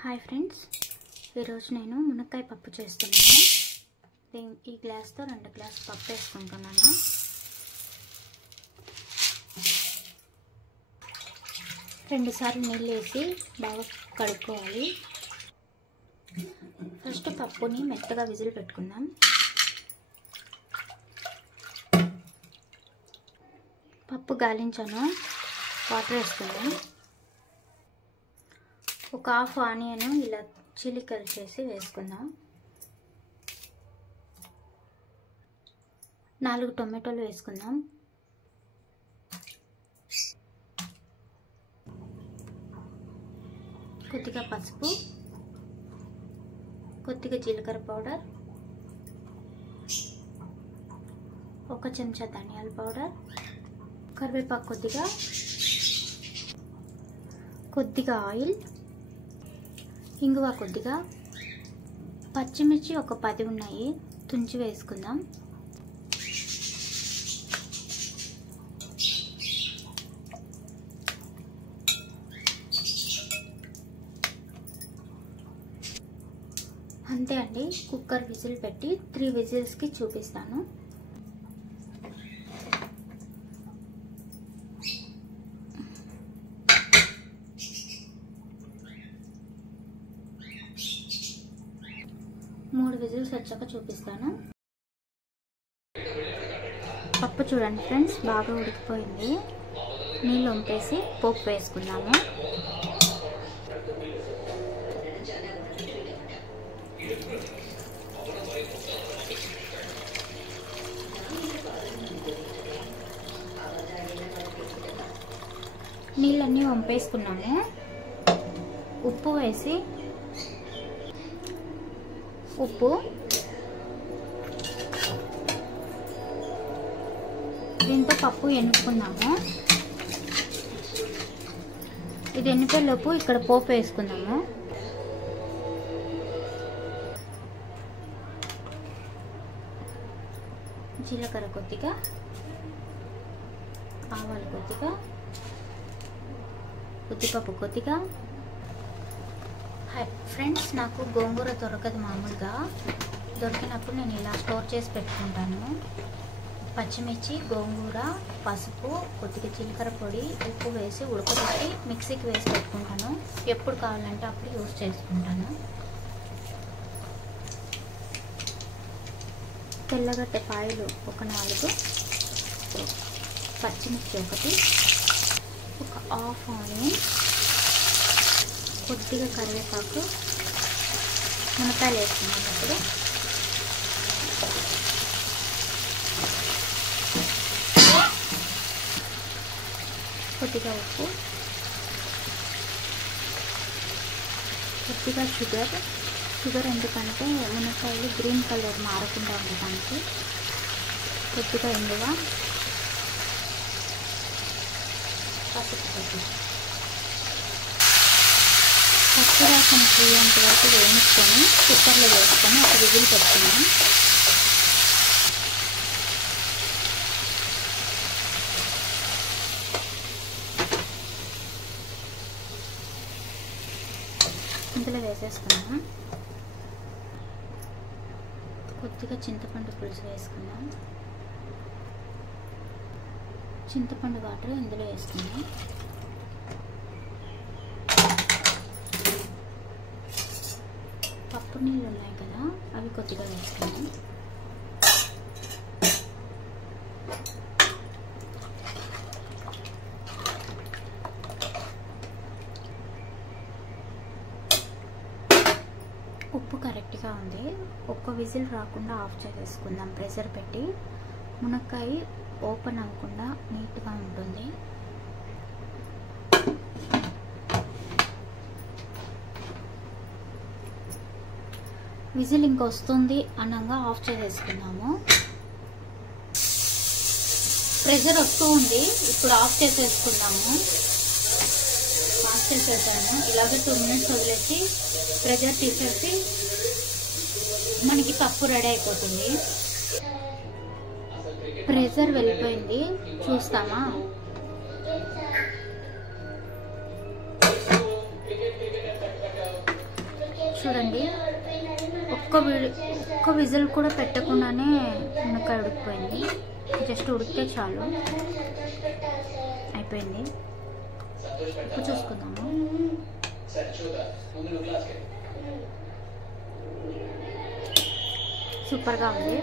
Hi friends, ఈరోజు నేను మునక్కాయ పప్పు చేస్తున్నాను. ఈ గ్లాస్తో 2 గ్లాసులు పప్పు వేసుకుంటున్నాను. రెండు సార్లు నీళ్ళు వేసి బాగా కడుక్కోవాలి. ఫస్ట్ పప్పుని మెత్తగా విజిల్ పెట్టుకుందాం. పప్పు గాలించాను, వాటర్ వేసుకుందాం. ఒక హాఫ్ ఆనియన్ ఇలా చిలికలు చేసి వేసుకుందాం. 4 టొమాటోలు వేసుకుందాం. కొద్దిగా పసుపు, కొద్దిగా జీలకర్ర పౌడర్, 1 చెంచా ధనియాల పౌడర్, కరివేపాకు కొద్దిగా ఆయిల్, ఇంగువ కొద్దిగా, పచ్చిమిర్చి ఒక 10 ఉన్నాయి, తుంచి వేసుకుందాం. అంతే అండి. కుక్కర్ విజిల్ పెట్టి 3 విజిల్స్కి చూపిస్తాను. మూడు విజిల్స్ వచ్చాక చూపిస్తాను. పప్పు చూడండి ఫ్రెండ్స్, బాగా ఉడికిపోయింది. నీళ్ళు వంపేసి పోపు వేసుకుందాము. నీళ్ళన్నీ వంపేసుకున్నాము. ఉప్పు వేసి, దీంతో పప్పు ఎన్నుకుందాము. ఇది ఎన్నిపోయేలోపు ఇక్కడ పోపు వేసుకుందాము. జీలకర్ర కొద్దిగా, ఆవాలు కొద్దిగా, ఉద్దిపప్పు కొద్దిగా. ఫ్రెండ్స్, నాకు గోంగూర దొరకదు. మామూలుగా దొరికినప్పుడు నేను ఇలా స్టోర్ చేసి పెట్టుకుంటాను. పచ్చిమిర్చి, గోంగూర, పసుపు, కొద్దిగా జీలకర్ర పొడి, ఉప్పు వేసి ఉడకబెట్టి మిక్సీకి వేసి పెట్టుకుంటాను. ఎప్పుడు కావాలంటే అప్పుడు యూజ్ చేసుకుంటాను. తెల్లగడ్డ పాయలు ఒక 4, పచ్చిమిర్చి 1, ఒక హాఫ్ ఆనియన్, కొద్దిగా కరివేపాకు, మునక్కాయలు వేసుకున్నాం. ఇప్పుడు కొద్దిగా ఉప్పు, కొద్దిగా షుగర్ ఎందుకంటే మునక్కాయలు గ్రీన్ కలర్ మారకుండా ఉండడానికి. కొద్దిగా ఇంగువ, పసుపు కొద్దిగా. పచ్చివాసన పోయేంత వరకు వేయించుకొని కుక్కర్లో వేసుకొని ఒక విజిల్ పెట్టుకున్నాం. ఇందులో వేసేసుకున్నాం. కొద్దిగా చింతపండు పులుసు వేసుకున్నాం. చింతపండు వాటర్ ఇందులో వేసుకున్నాం. పప్పు నీళ్ళు ఉన్నాయి కదా, అవి కొద్దిగా వేసుకున్నాం. ఉప్పు కరెక్ట్గా ఉంది. ఒక్క విజిల్ రాకుండా ఆఫ్ చేసేసుకుందాం ప్రెషర్ పెట్టి. మునక్కాయ ఓపెన్ అవ్వకుండా నీట్గా ఉంటుంది. విజిల్ ఇంకొస్తుంది అనగా ఆఫ్ చేసేసుకున్నాము. ప్రెషర్ వస్తూ ఉంది, ఇప్పుడు ఆఫ్ చేసేసుకున్నాము. ఆఫ్ చేసేసాను. ఇలాగే 2 మినిట్స్ వదిలేసి ప్రెషర్ తీసేసి మనకి పప్పు రెడీ అయిపోతుంది. ప్రెషర్ వెళ్ళిపోయింది, చూస్తామా? చూడండి, ఒక్క విజిల్ కూడా పెట్టకుండానే మునక్కాయ ఉడికిపోయింది. జస్ట్ ఉడికితే చాలు, అయిపోయింది. ఉప్పు చూసుకుందాము. సూపర్గా ఉంది.